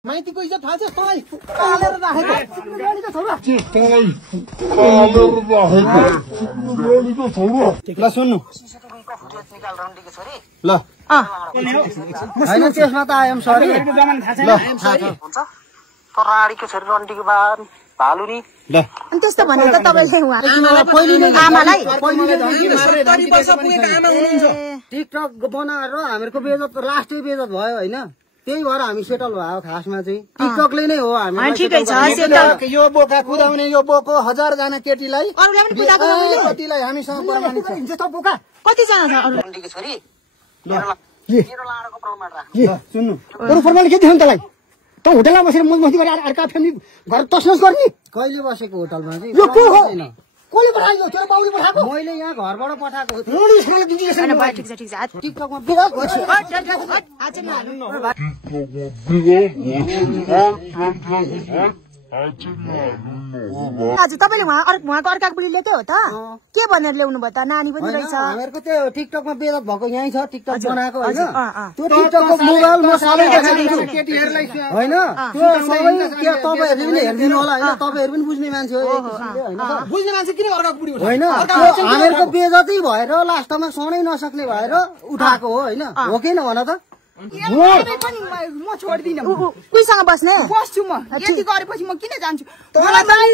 माइतीको इज्जत थाहा छ तँलाई कालेर राखेको ल सुन्नु ल हैन त्यसमा त आएम सरी ल तराडीको छोरी रन्टीको बान भालु नि ल अनि त्यस्तो भने त तपाईले आमालाई टिकटक बनाएर हामीहरुको बेइज्जत लास्टै बेइज्जत भयो हैन त्यही भएर हामी सेटल भयो खासमा चाहिँ टिकटकले नै हो हामी ठिकै छ सेटल यो बोका कुदाउने यो बोको 1000 जना केटीलाई केटीलाई हामीसँग प्रमाणित छ हिजो त बोका कति जना छ रन्टीको छोरी ल मेरो लाडको प्रमाण राख ल सुन्नु अरु प्रमाण के दिउँ तलाई त होटलमा बसेर मजमस्ती गरेर अर्का फ्यामिली घर तसनस गर्ने कहिले बसेको होटलमा चाहिँ यो को हो कोले पठायो तेरो बाउले पठाएको मैले यहाँ घरबाट पठाएको हो मोडीसँग दिन्छ ठिक छ टिकटकमा बिगाड गर्छ आज तपाईले उहाँको अर्काको बुढी ल्याएको हो त के भनेर ल्याउनु भयो त नानी पनि रहेछ हामीहरुको त्यो टिकटकमा बेइज्जत भएको यही छ टिकटक बनाएको हैन त्यो टिकटकको मोबाइल म सबै देखाइदिन्छु केटीहरुलाई हैन त्यो सबै के तपाईहरुले पनि हेर्दिनु होला हैन तपाईहरु पनि बुझ्ने मान्छे हो हैन बुझ्ने मान्छे किन अर्काको बुढी हैन हामीहरुको बेइज्जतै भएर लास्टमा सनै नसक्ने भएर उठाएको हो हैन हो कि न भन त म छोड्दिन कुसँग बस्ने बस्छु म यति गरेपछि म किन जान्छु मलाई